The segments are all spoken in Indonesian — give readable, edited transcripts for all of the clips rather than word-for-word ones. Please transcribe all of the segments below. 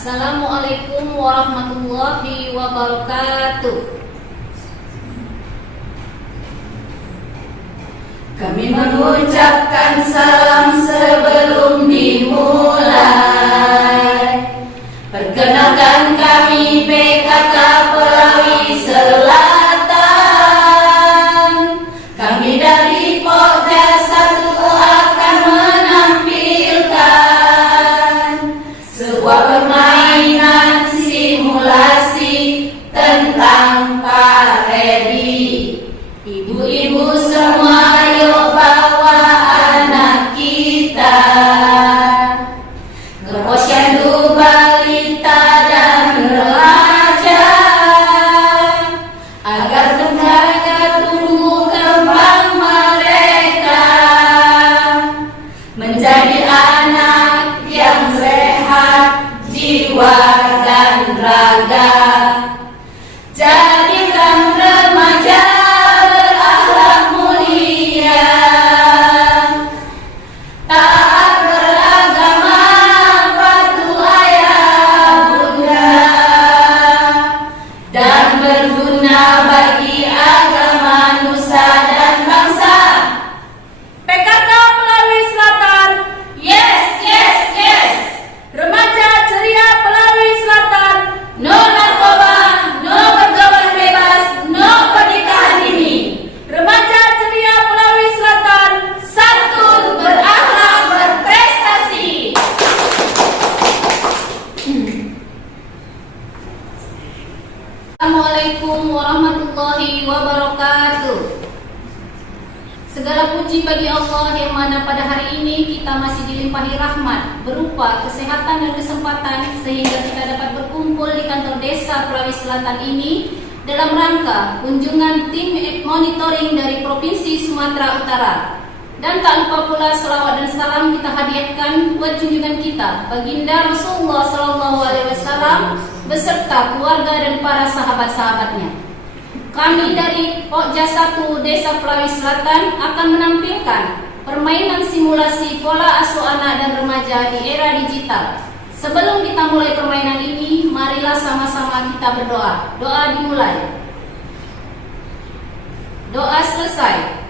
Assalamualaikum warahmatullahi wabarakatuh. Kami mengucapkan salam sebelum dimulai. Perkenalkan kami PKK Pelawi Selatan. Kami dari Pokja 1 akan menampilkan sebuah permainan simulasi tentang Pak Edi. Ibu-ibu semua, yuk bawa anak kita ke posyandu balita dan remaja agar menjaga tumbuh kembang mereka menjadi anak yang sehat jiwa dan raga. Jadikan remaja berakhlak mulia, taat beragama, patuh ayah bunda, dan berguna bagi agama nusa dan bangsa. PKK Pelawi Selatan, Yes, yes, yes. Remaja Ceria Pelawi Selatan, No narkoba, no pergaulan bebas, no pernikahan dini. Remaja Ceria Pelawi Selatan, Santun, berakhlak, berprestasi. Assalamualaikum warahmatullahi wabarakatuh. Segala puji bagi Allah yang mana pada hari ini kita masih dilimpahi rahmat berupa kesehatan dan kesempatan sehingga kita dapat berkumpul di kantor desa Pelawi Selatan ini dalam rangka kunjungan tim monitoring dari Provinsi Sumatera Utara. Dan tak lupa pula selawat dan salam kita hadiahkan buat junjungan kita Baginda Rasulullah SAW beserta keluarga dan para sahabat-sahabatnya. Kami dari Pokja 1 Desa Pelawi Selatan akan menampilkan permainan simulasi pola asuh anak dan remaja di era digital. Sebelum kita mulai permainan ini, marilah sama-sama kita berdoa. Doa dimulai. Doa selesai.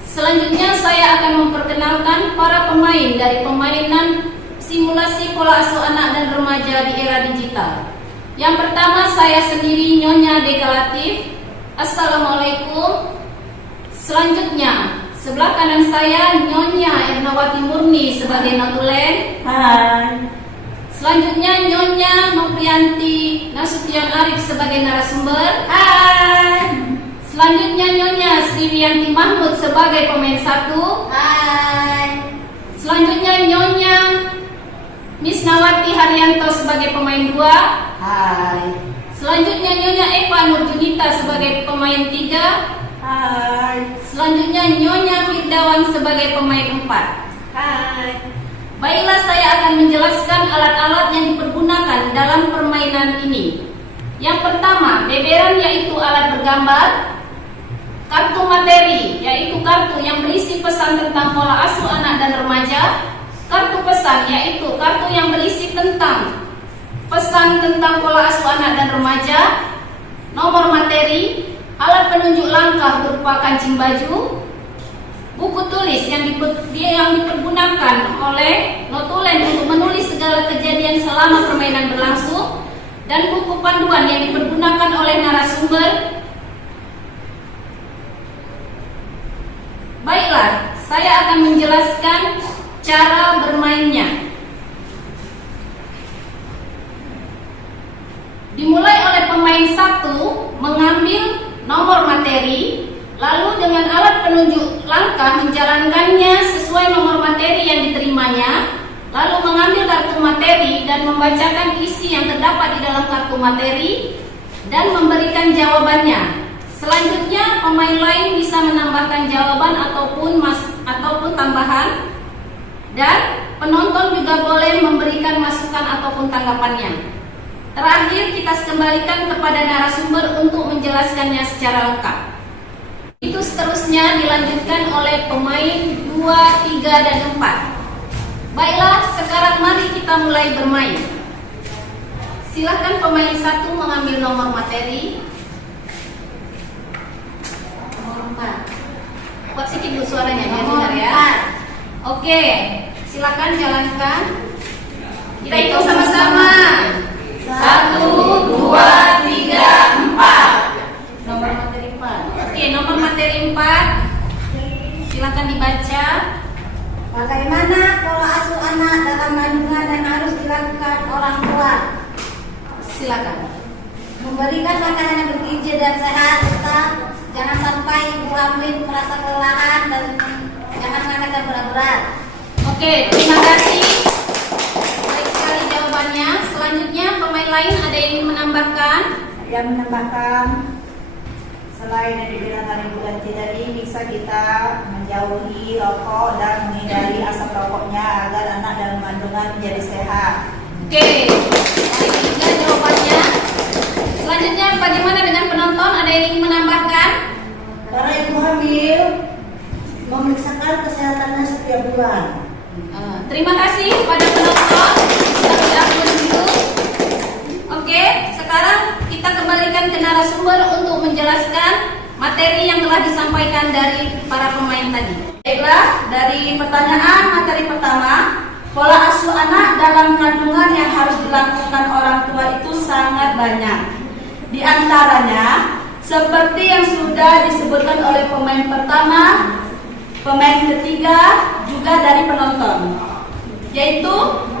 Selanjutnya saya akan memperkenalkan para pemain dari permainan simulasi pola asuh anak dan remaja di era digital. Yang pertama saya sendiri, Nyonya Deka Latif. Assalamualaikum. Selanjutnya sebelah kanan saya Nyonya Ernawati Murni sebagai notulen. Hai. Selanjutnya Nyonya Noprianti Nasution Arif sebagai narasumber. Hai. Selanjutnya Nyonya Sriwiyanti Mahmud sebagai pemain 1. Hai. Selanjutnya Nyonya Miss Nawati Haryanto sebagai pemain 2. Hai. Selanjutnya Nyonya Eva Nurjunita sebagai pemain 3. Hai. Selanjutnya Nyonya Firdawan sebagai pemain 4. Hai. Baiklah, saya akan menjelaskan alat-alat yang dipergunakan dalam permainan ini. Yang pertama, beberan yaitu alat bergambar. Kartu materi yaitu kartu yang berisi pesan tentang pola asuh anak dan remaja. Kartu pesan yaitu kartu yang berisi tentang pesan tentang pola asuh anak dan remaja. Nomor materi, alat penunjuk langkah berupa kancing baju. Buku tulis yang dipergunakan oleh notulen untuk menulis segala kejadian selama permainan berlangsung. Dan buku panduan yang dipergunakan oleh narasumber. Baiklah, saya akan menjelaskan cara bermainnya. Dimulai oleh pemain 1 mengambil nomor materi, lalu dengan alat penunjuk langkah menjalankannya sesuai nomor materi yang diterimanya, lalu mengambil kartu materi dan membacakan isi yang terdapat di dalam kartu materi dan memberikan jawabannya. Selanjutnya pemain lain bisa menambahkan jawaban ataupun tambahan, dan penonton juga boleh memberikan masukan ataupun tanggapannya. Terakhir kita kembalikan kepada narasumber untuk menjelaskannya secara lengkap. Itu seterusnya dilanjutkan oleh pemain 2, 3, dan 4. Baiklah, sekarang mari kita mulai bermain. Silahkan pemain 1 mengambil nomor materi. Nomor 4. Kuat sedikit dulu suaranya, biar Nomor dengar ya. 4. Oke, silakan jalankan. Kita hitung sama-sama. 1, 2, 3, 4. Nomor materi 4. Oke, nomor materi 4. Silakan dibaca. Bagaimana pola asuh anak dalam kandungan yang harus dilakukan orang tua? Silakan. Memberikan makanan yang bergizi dan sehat, serta jangan sampai ibu hamil merasa kelelahan dan jangan mengangkat berat-berat. Oke, terima kasih. Baik sekali jawabannya. Selanjutnya pemain lain ada yang ingin menambahkan? Yang menambahkan, selain yang dibilang tadi Bu Ganti tadi, bisa kita menjauhi rokok dan menghindari asap rokoknya agar anak dalam kandungan menjadi sehat. Oke, baik juga jawabannya. Selanjutnya bagaimana dengan penonton? Ada yang ingin menambahkan? Para ibu hamil memeriksakan kesehatannya setiap bulan. Terima kasih kepada penonton. Kita sudah dulu. Oke, sekarang kita kembalikan ke narasumber untuk menjelaskan materi yang telah disampaikan dari para pemain tadi. Baiklah, dari pertanyaan materi pertama, pola asuh anak dalam kandungan yang harus dilakukan orang tua itu sangat banyak. Di antaranya, seperti yang sudah disebutkan oleh pemain pertama, pemain ketiga, juga dari penonton, yaitu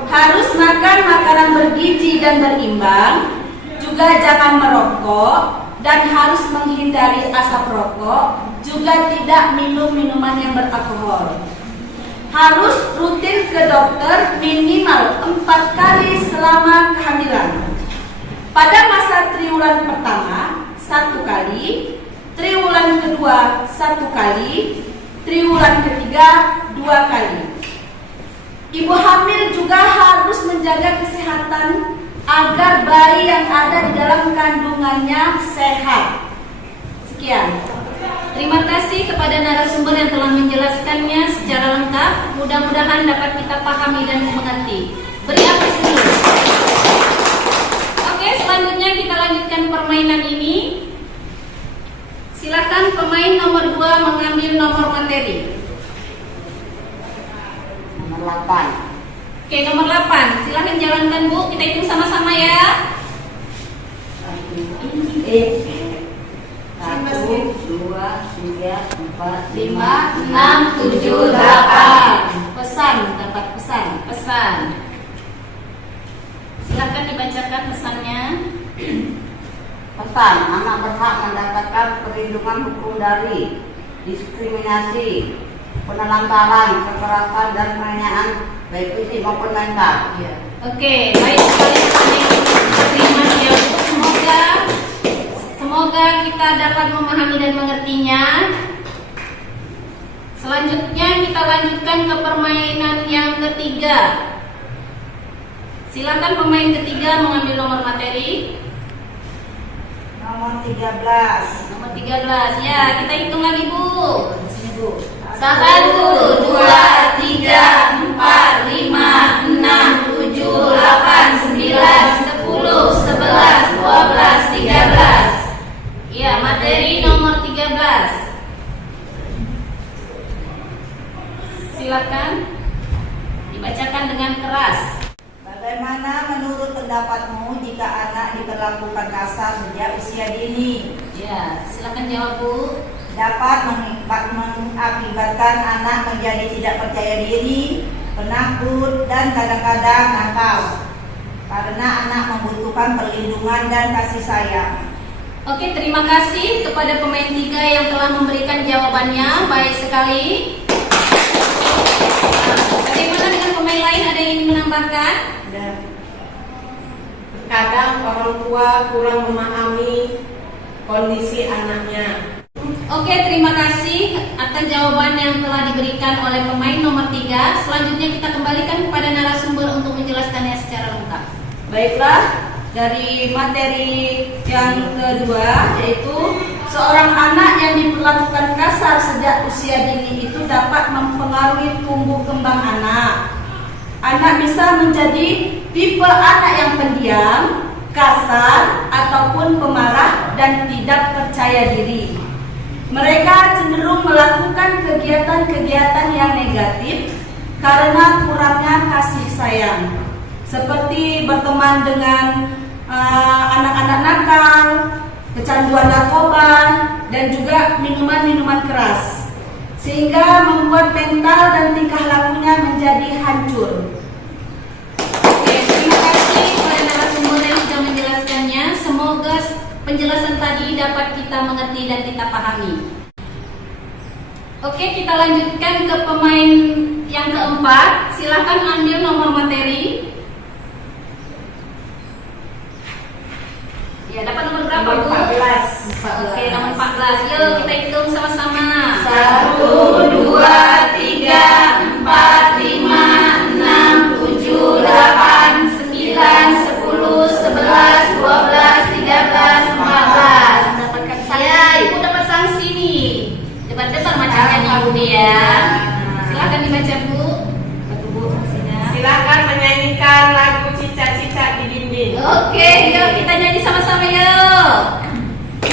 harus makan makanan bergizi dan berimbang, juga jangan merokok, dan harus menghindari asap rokok, juga tidak minum minuman yang beralkohol. Harus rutin ke dokter minimal 4 kali selama kehamilan. Pada masa triwulan pertama 1 kali, triwulan kedua 1 kali, triwulan ketiga 2 kali. Ibu hamil juga harus menjaga kesehatan agar bayi yang ada di dalam kandungannya sehat. Sekian. Terima kasih kepada narasumber yang telah menjelaskannya secara lengkap. Mudah-mudahan dapat kita pahami dan mengerti. Beri apresiasi dulu. Oke, selanjutnya kita lanjutkan permainan ini. Silakan pemain nomor 2 mengambil nomor materi. Nomor 8. Oke, nomor 8. Silakan jalankan, Bu. Kita hitung sama-sama ya. 1, 2, 3, 4, 5, 6, 7, 8. Pesan, dapat pesan. Pesan. Silakan dibacakan pesannya. Pesan, anak berhak mendapatkan perlindungan hukum dari diskriminasi, penelantaran, kekerasan, dan penganiayaan baik fisik maupun mental. Oke, baik sekali pesan yang diterima ya, Bu. Semoga kita dapat memahami dan mengertinya. Selanjutnya kita lanjutkan ke permainan yang ketiga. Silakan pemain ketiga mengambil nomor materi. Nomor 13. Nomor 13. Ya, kita hitung lagi, Bu. Sini, Bu. 1, 2, 3, 4, 5, 6, 7, 8, 9, 10, 11, 12, 13. Ya, materi nomor 13. Silakan dibacakan dengan keras. Bagaimana menurut pendapatmu jika anak diperlakukan kasar sejak usia dini? Ya, silakan jawab, Bu. Dapat mengakibatkan anak menjadi tidak percaya diri, penakut, dan kadang-kadang nakal. Karena anak membutuhkan perlindungan dan kasih sayang. Oke, terima kasih kepada pemain 3 yang telah memberikan jawabannya. Baik sekali. Bagaimana dengan pemain lain? Ada yang ingin menambahkan? Kadang orang tua kurang memahami kondisi anaknya. Oke, terima kasih atas jawaban yang telah diberikan oleh pemain nomor 3. Selanjutnya kita kembalikan kepada narasumber untuk menjelaskannya secara lengkap. Baiklah, dari materi yang kedua, yaitu seorang anak yang diperlakukan kasar sejak usia dini itu dapat mempengaruhi tumbuh kembang anak. Anak bisa menjadi tipe anak yang pendiam, kasar, ataupun pemarah dan tidak percaya diri. Mereka cenderung melakukan kegiatan-kegiatan yang negatif karena kurangnya kasih sayang, seperti berteman dengan anak-anak nakal, kecanduan narkoba, dan juga minuman-minuman keras, sehingga membuat mental dan tingkah lakunya menjadi hancur. Oke, terima kasih kepada narasumber yang sudah menjelaskannya. Semoga penjelasan tadi dapat kita mengerti dan kita pahami. Oke, kita lanjutkan ke pemain yang keempat. Silakan ambil nomor materi. Ya, dapat nomor berapa, Bu? 14. Oke, nomor 14. Yuk kita hitung sama-sama. 1, 2, 3, 4, 5, 6, 7, 8, 9, 10, 11, 12, 13, 14. Dapatkan saya, Ibu dapat sanksi nih. Debar-debar macamnya nih Ibu ya. Silakan dibaca, Bu. Satu, Bu, sanksinya. Silakan menyanyikan lagu Cicak-Cicak di Dinding. Oke, yuk kita nyanyi sama-sama yuk.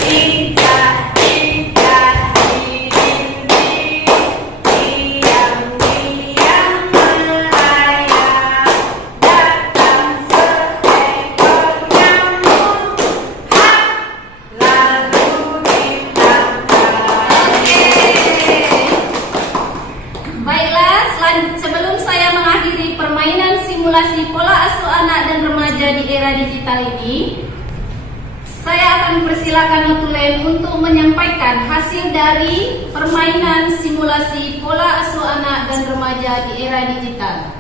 Cicak-cicak di dinding, diam-diam merayap, datang seekor nyamuk, lalu ditangkap. Baiklah, sebelum saya mengakhiri permainan simulasi pola asuh anak dan remaja di era digital ini, saya akan persilakan notulen untuk menyampaikan hasil dari permainan simulasi pola asuh anak dan remaja di era digital.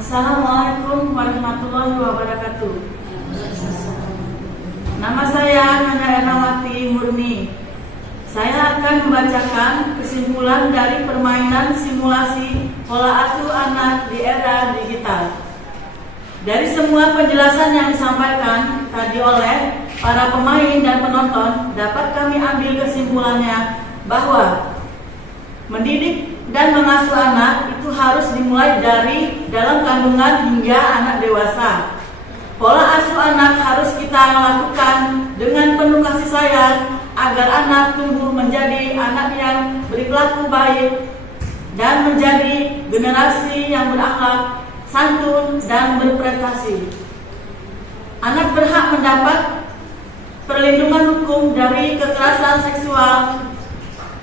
Assalamualaikum warahmatullahi wabarakatuh. Nama saya Nana Ernawati Murni. Saya akan membacakan kesimpulan dari permainan simulasi pola asuh anak di era digital. Dari semua penjelasan yang disampaikan tadi oleh para pemain dan penonton, dapat kami ambil kesimpulannya bahwa mendidik dan mengasuh anak itu harus dimulai dari dalam kandungan hingga anak dewasa. Pola asuh anak harus kita lakukan dengan penuh kasih sayang agar anak tumbuh menjadi anak yang berperilaku baik dan menjadi generasi yang berakhlak, santun, dan berprestasi. Anak berhak mendapat perlindungan hukum dari kekerasan seksual,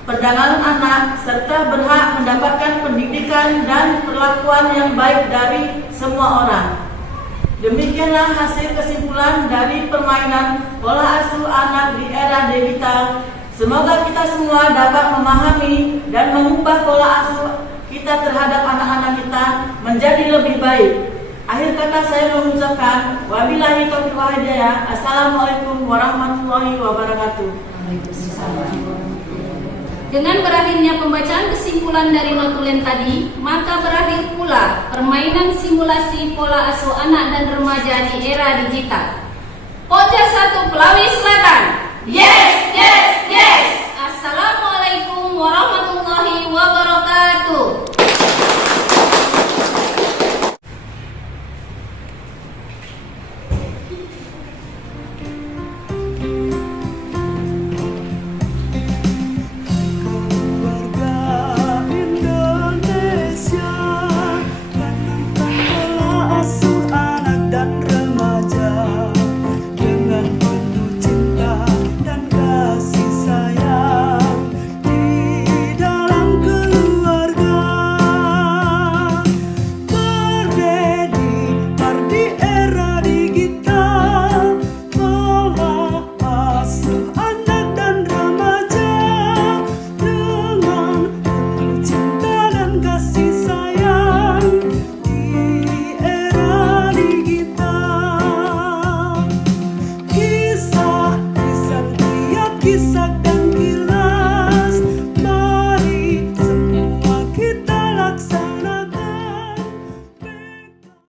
perdagangan anak, serta berhak mendapatkan pendidikan dan perlakuan yang baik dari semua orang. Demikianlah hasil kesimpulan dari permainan pola asuh anak di era digital. Semoga kita semua dapat memahami dan mengubah pola asuh kita terhadap anak-anak kita menjadi lebih baik. Akhir kata saya mengucapkan wabillahi taufiq wal hidayah. Assalamualaikum warahmatullahi wabarakatuh. Dengan berakhirnya pembacaan kesimpulan dari notulen tadi, maka berakhir pula permainan simulasi pola asuh anak dan remaja di era digital. Pojok 1 Pelawi Selatan. Yes, yes, yes. Assalamualaikum warahmatullahi wabarakatuh.